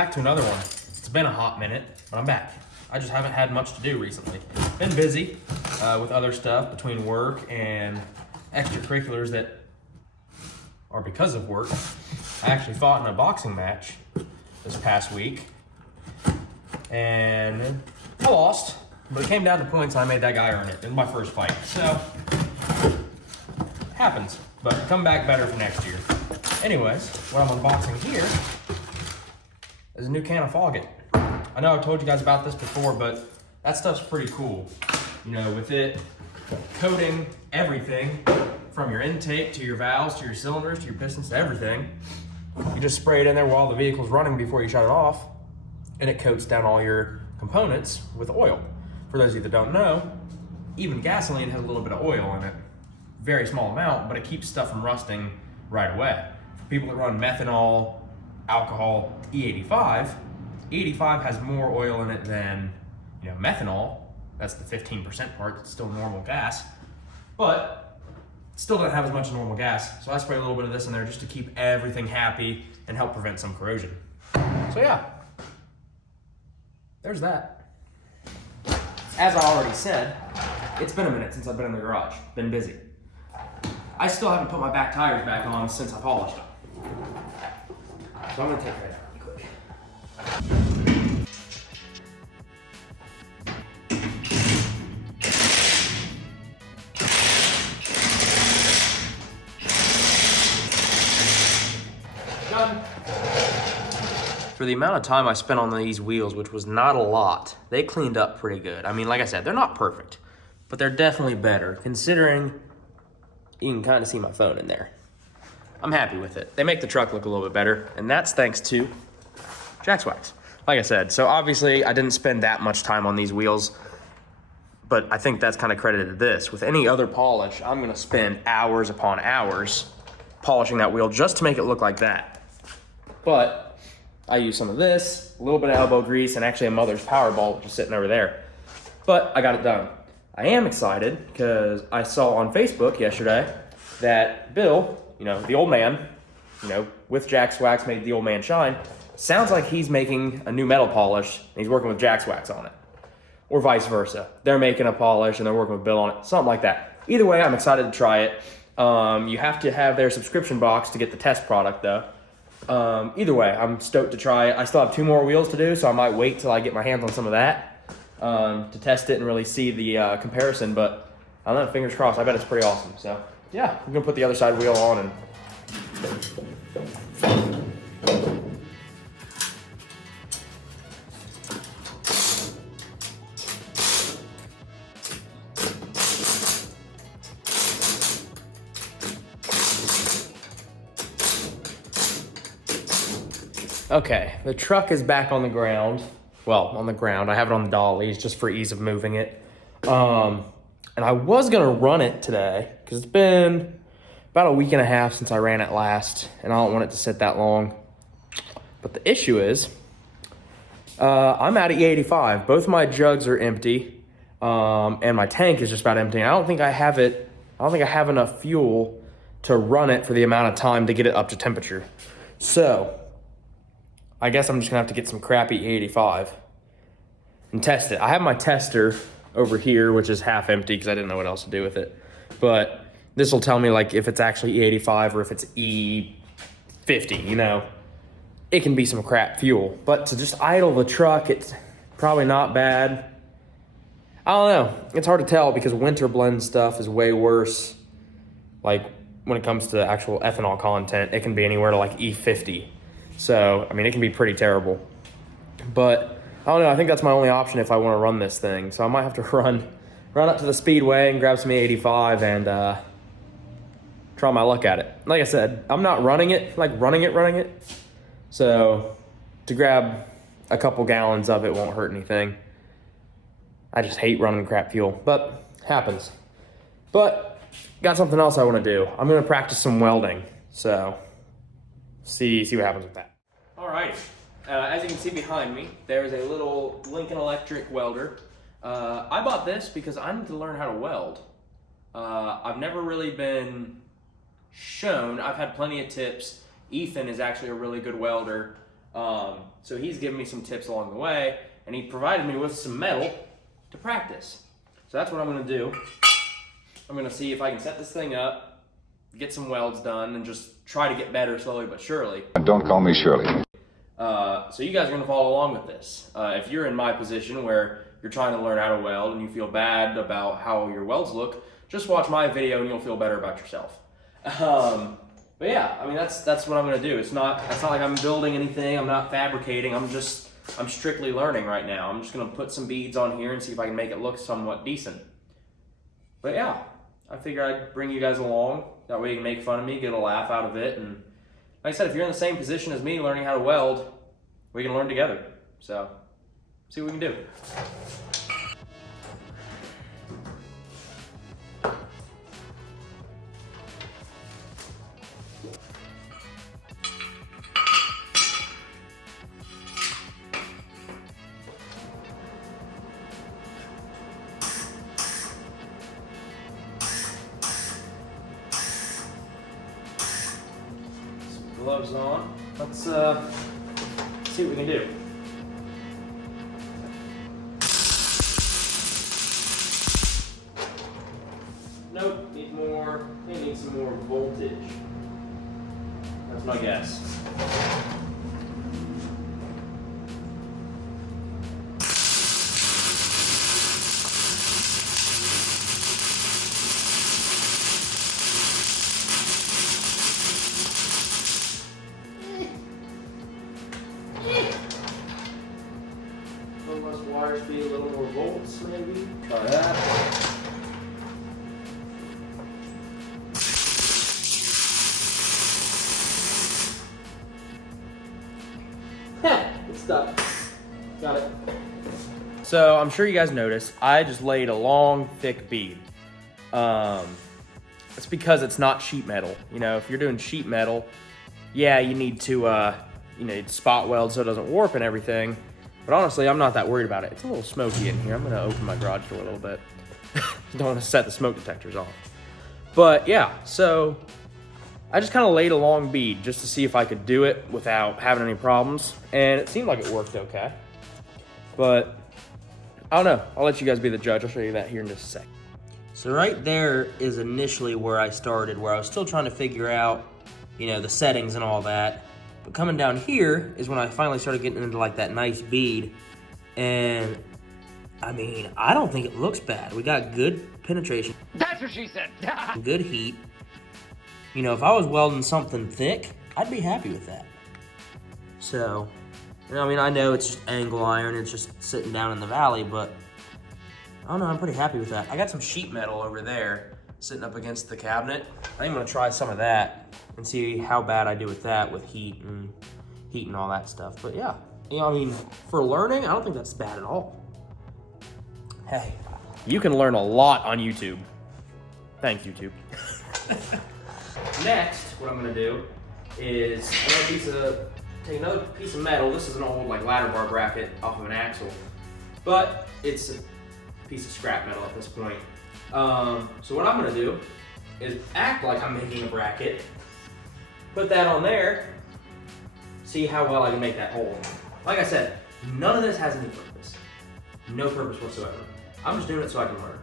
back to another one. It's been a hot minute, but I'm back. I just haven't had much to do recently. Been busy with other stuff between work and extracurriculars that are because of work. I actually fought in a boxing match this past week, and I lost, but it came down to points and I made that guy earn it in my first fight. So, happens, but come back better for next year. Anyways, what I'm unboxing here is a new can of Fog It. I know I've told you guys about this before, but that stuff's pretty cool. You know, with it coating everything from your intake to your valves, to your cylinders, to your pistons, to everything. You just spray it in there while the vehicle's running before you shut it off, and it coats down all your components with oil. For those of you that don't know, even gasoline has a little bit of oil in it. Very small amount, but it keeps stuff from rusting right away. For people that run methanol, alcohol, E85, E85 has more oil in it than, you know, methanol. That's the 15% part, it's still normal gas, but still doesn't have as much normal gas. So I spray a little bit of this in there just to keep everything happy and help prevent some corrosion. So yeah, there's that. As I already said, it's been a minute since I've been in the garage, been busy. I still haven't put my back tires back on since I polished them. So I'm gonna take that out really quick. Done. For the amount of time I spent on these wheels, which was not a lot, they cleaned up pretty good. I mean, like I said, they're not perfect, but they're definitely better, considering you can kind of see my phone in there. I'm happy with it. They make the truck look a little bit better, and that's thanks to Jackswax. Like I said, so obviously I didn't spend that much time on these wheels, but I think that's kind of credited to this. With any other polish, I'm gonna spend hours upon hours polishing that wheel just to make it look like that. But I use some of this, a little bit of elbow grease, and actually a Mother's Powerball, which is sitting over there. But I got it done. I am excited because I saw on Facebook yesterday that Bill, you know, the old man, you know, with Jackswax made the old man shine. Sounds like he's making a new metal polish and he's working with Jackswax on it. Or vice versa. They're making a polish and they're working with Bill on it. Something like that. Either way, I'm excited to try it. You have to have their subscription box to get the test product though. Either way, I'm stoked to try it. I still have 2 more wheels to do, so I might wait till I get my hands on some of that to test it and really see the comparison, but I don't know, fingers crossed. I bet it's pretty awesome. So yeah, I'm gonna put the other side wheel on and okay, the truck is back on the ground. Well, on the ground. I have it on the dollies just for ease of moving it. And I was gonna run it today because it's been about a week and a half since I ran it last, and I don't want it to sit that long. But the issue is, I'm out at E85. Both my jugs are empty, and my tank is just about empty. And I don't think I have enough fuel to run it for the amount of time to get it up to temperature. So I guess I'm just gonna have to get some crappy E85 and test it. I have my tester over here, which is half empty because I didn't know what else to do with it. But this will tell me like if it's actually E85 or if it's E50, you know. It can be some crap fuel. But to just idle the truck, it's probably not bad. I don't know. It's hard to tell because winter blend stuff is way worse. Like when it comes to actual ethanol content, it can be anywhere to like E50. So, I mean, it can be pretty terrible. But I don't know, I think that's my only option if I want to run this thing. So I might have to run up to the speedway and grab some E85 and try my luck at it. Like I said, I'm not running it. So to grab a couple gallons of it won't hurt anything. I just hate running crap fuel, but happens. But got something else I want to do. I'm going to practice some welding. So see what happens with that. All right. As you can see behind me, there's a little Lincoln Electric welder. I bought this because I need to learn how to weld. I've never really been shown. I've had plenty of tips. Ethan is actually a really good welder. So he's given me some tips along the way, and he provided me with some metal to practice. So that's what I'm gonna do. I'm gonna see if I can set this thing up, get some welds done, and just try to get better slowly but surely. And don't call me Shirley. So you guys are gonna follow along with this. If you're in my position where you're trying to learn how to weld and you feel bad about how your welds look, just watch my video and you'll feel better about yourself. But yeah, I mean, that's what I'm gonna do. It's not like I'm building anything, I'm not fabricating, I'm strictly learning right now. I'm just gonna put some beads on here and see if I can make it look somewhat decent. But yeah, I figure I'd bring you guys along. That way you can make fun of me, get a laugh out of it. And like I said, if you're in the same position as me learning how to weld, we can learn together. So, see what we can do. Gloves on. Let's see what we can do. Nope, need some more voltage. That's my guess. A little less wire speed, a little more volts maybe. Try that. It's stuck. Got it. So I'm sure you guys noticed, I just laid a long, thick bead. It's because it's not sheet metal. You know, if you're doing sheet metal, yeah, you need to, spot weld so it doesn't warp and everything. But honestly, I'm not that worried about it. It's a little smoky in here. I'm gonna open my garage door a little bit. Don't want to set the smoke detectors off. But yeah, so I just kind of laid a long bead just to see if I could do it without having any problems. And it seemed like it worked okay. But I don't know. I'll let you guys be the judge. I'll show you that here in just a sec. So right there is initially where I started, where I was still trying to figure out, the settings and all that. But coming down here is when I finally started getting into like that nice bead. And I mean, I don't think it looks bad. We got good penetration. That's what she said. Good heat. If I was welding something thick, I'd be happy with that. So, I know it's just angle iron, it's just sitting down in the valley, but I don't know, I'm pretty happy with that. I got some sheet metal over there sitting up against the cabinet. I think I'm gonna try some of that and see how bad I do with that with heat and all that stuff. But yeah, for learning, I don't think that's bad at all. Hey, you can learn a lot on YouTube. Thanks, YouTube. Next, what I'm gonna do is take another piece of metal. This is an old ladder bar bracket off of an axle, but it's a piece of scrap metal at this point. So what I'm gonna do is act like I'm making a bracket, put that on there, see how well I can make that hole. Like I said, none of this has any purpose. No purpose whatsoever. I'm just doing it so I can learn.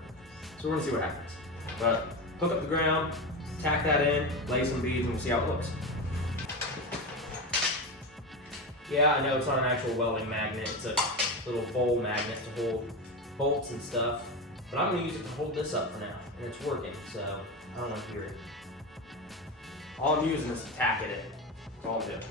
So we're gonna see what happens. But hook up the ground, tack that in, lay some beads, and we'll see how it looks. Yeah, I know it's not an actual welding magnet. It's a little bowl magnet to hold bolts and stuff. But I'm going to use it to hold this up for now, and it's working, so I don't want to hear it. All I'm using is to tack it in. That's all I'm doing.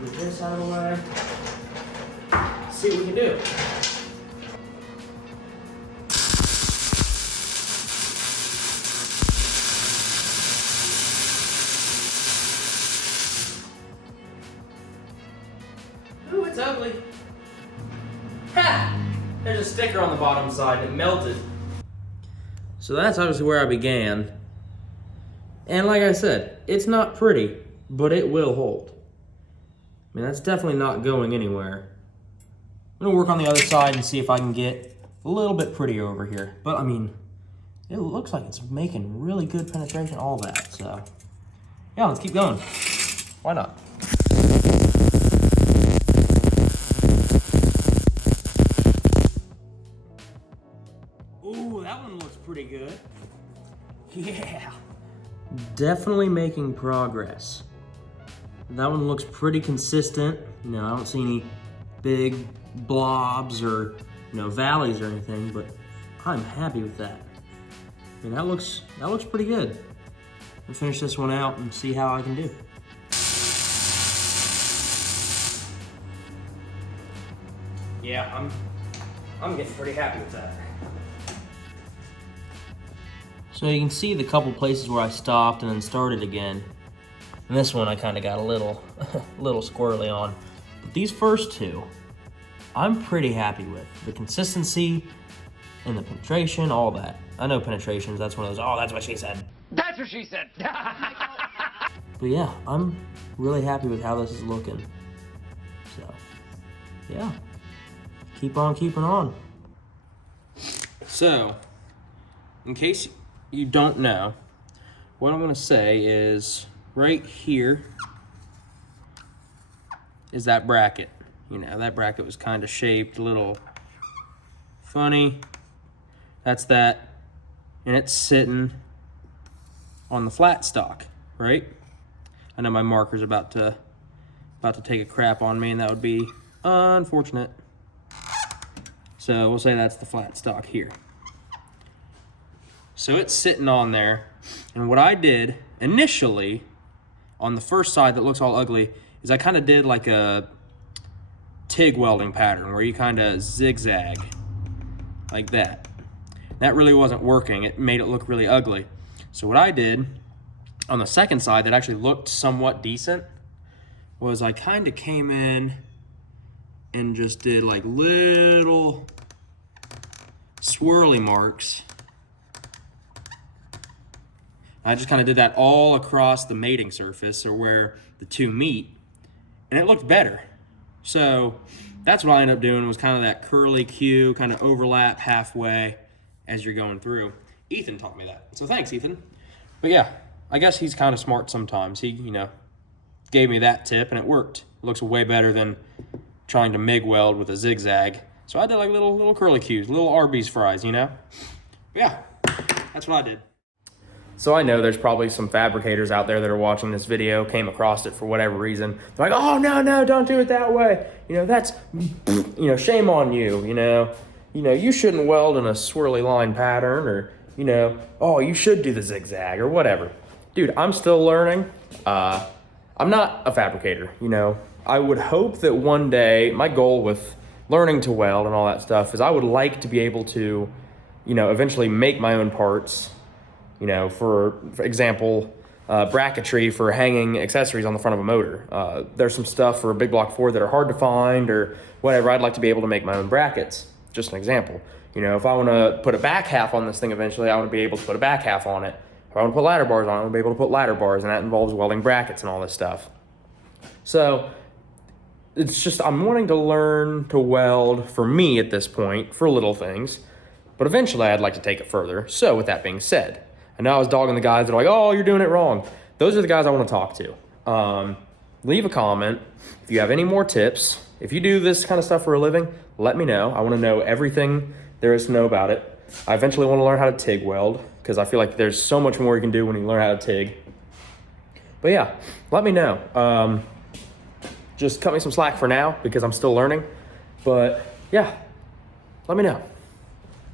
Move this out of the way. See what we can do. Ooh, it's ugly. Ha! There's a sticker on the bottom side that melted. So that's obviously where I began. And like I said, it's not pretty, but it will hold. I mean, that's definitely not going anywhere. I'm gonna work on the other side and see if I can get a little bit prettier over here. But I mean, it looks like it's making really good penetration, all that, so. Yeah, let's keep going. Why not? Ooh, that one looks pretty good. Yeah. Definitely making progress. That one looks pretty consistent. You know, I don't see any big blobs or, you know, valleys or anything, but I'm happy with that. I mean, that looks pretty good. I'll finish this one out and see how I can do. Yeah, I'm getting pretty happy with that. So you can see the couple places where I stopped and then started again. And this one I kind of got a little squirrely on. But these first two, I'm pretty happy with. The consistency and the penetration, all that. I know penetrations, that's one of those, oh, that's what she said. That's what she said. But yeah, I'm really happy with how this is looking. So, yeah, keep on keeping on. So, in case you don't know, what I'm gonna say is right here is that bracket. You know, that bracket was kind of shaped a little funny. That's that, and it's sitting on the flat stock, right? I know my marker's about to take a crap on me, and that would be unfortunate. So we'll say that's the flat stock here. So it's sitting on there, and what I did initially on the first side that looks all ugly is I kind of did like a TIG welding pattern where you kind of zigzag like that. That really wasn't working. It made it look really ugly. So what I did on the second side that actually looked somewhat decent was I kind of came in and just did like little swirly marks. I just kind of did that all across the mating surface, or where the two meet, and it looked better. So that's what I ended up doing, was kind of that curly Q, kind of overlap halfway as you're going through. Ethan taught me that, so thanks, Ethan. But yeah, I guess he's kind of smart sometimes. He, you know, gave me that tip, and it worked. It looks way better than trying to MIG weld with a zigzag. So I did like little curly Qs, little Arby's fries, you know? But yeah, that's what I did. So I know there's probably some fabricators out there that are watching this video, came across it for whatever reason. They're like, oh, no, don't do it that way. You know, that's, you know, shame on you, you know. You shouldn't weld in a swirly line pattern, or, you know, oh, you should do the zigzag or whatever. Dude, I'm still learning. I'm not a fabricator, you know. I would hope that one day, my goal with learning to weld and all that stuff is I would like to be able to, you know, eventually make my own parts. You know, for example, bracketry for hanging accessories on the front of a motor. There's some stuff for a big block Ford that are hard to find or whatever. I'd like to be able to make my own brackets. Just an example. You know, if I want to put a back half on this thing eventually, I want to be able to put a back half on it. If I want to put ladder bars on it, I want to be able to put ladder bars, and that involves welding brackets and all this stuff. So it's just, I'm wanting to learn to weld, for me at this point, for little things. But eventually I'd like to take it further. So with that being said, I know I was dogging the guys that are like, oh, you're doing it wrong. Those are the guys I want to talk to. Leave a comment if you have any more tips. If you do this kind of stuff for a living, let me know. I want to know everything there is to know about it. I eventually want to learn how to TIG weld, because I feel like there's so much more you can do when you learn how to TIG. But yeah, let me know. Just cut me some slack for now, because I'm still learning. But yeah, let me know. All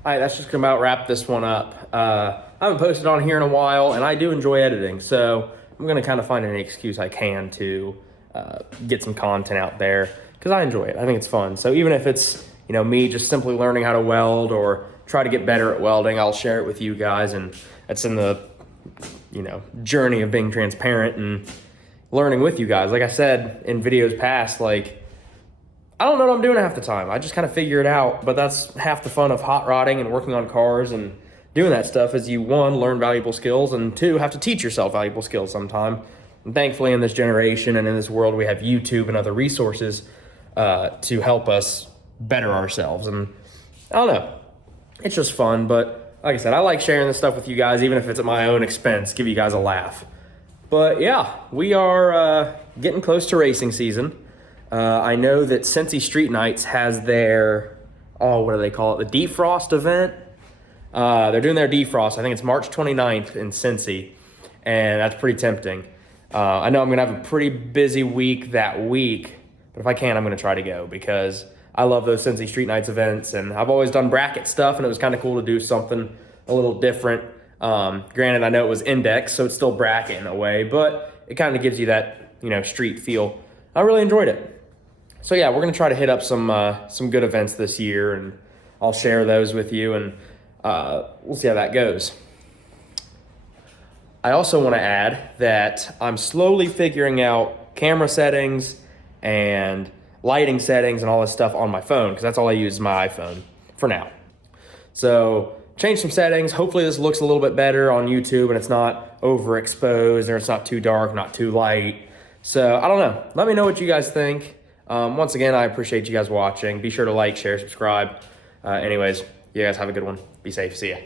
right, that's just gonna about wrap this one up. I haven't posted on here in a while, and I do enjoy editing, so I'm gonna kind of find any excuse I can to get some content out there, because I enjoy it. I think it's fun. So even if it's, you know, me just simply learning how to weld or try to get better at welding, I'll share it with you guys, and that's in the, you know, journey of being transparent and learning with you guys. Like I said in videos past, like, I don't know what I'm doing half the time. I just kind of figure it out, but that's half the fun of hot rodding and working on cars and doing that stuff is you, one, learn valuable skills, and two, have to teach yourself valuable skills sometime. And thankfully, in this generation and in this world, we have YouTube and other resources to help us better ourselves. And I don't know, it's just fun. But like I said, I like sharing this stuff with you guys, even if it's at my own expense, give you guys a laugh. But yeah, we are getting close to racing season. I know that Cincy Street Nights has their, what do they call it? The defrost event. They're doing their defrost. I think it's March 29th in Cincy, and that's pretty tempting. I know I'm going to have a pretty busy week that week, but if I can, I'm going to try to go because I love those Cincy Street Nights events, and I've always done bracket stuff, and it was kind of cool to do something a little different. Granted, I know it was index, so it's still bracket in a way, but it kind of gives you that, street feel. I really enjoyed it. So yeah, we're going to try to hit up some good events this year, and I'll share those with you, and we'll see how that goes. I also want to add that I'm slowly figuring out camera settings and lighting settings and all this stuff on my phone, because that's all I use is my iPhone for now. So change some settings. Hopefully this looks a little bit better on YouTube and it's not overexposed or it's not too dark, not too light. So I don't know. Let me know what you guys think. Once again, I appreciate you guys watching. Be sure to like, share, subscribe. Anyways, you guys have a good one. Be safe. See ya.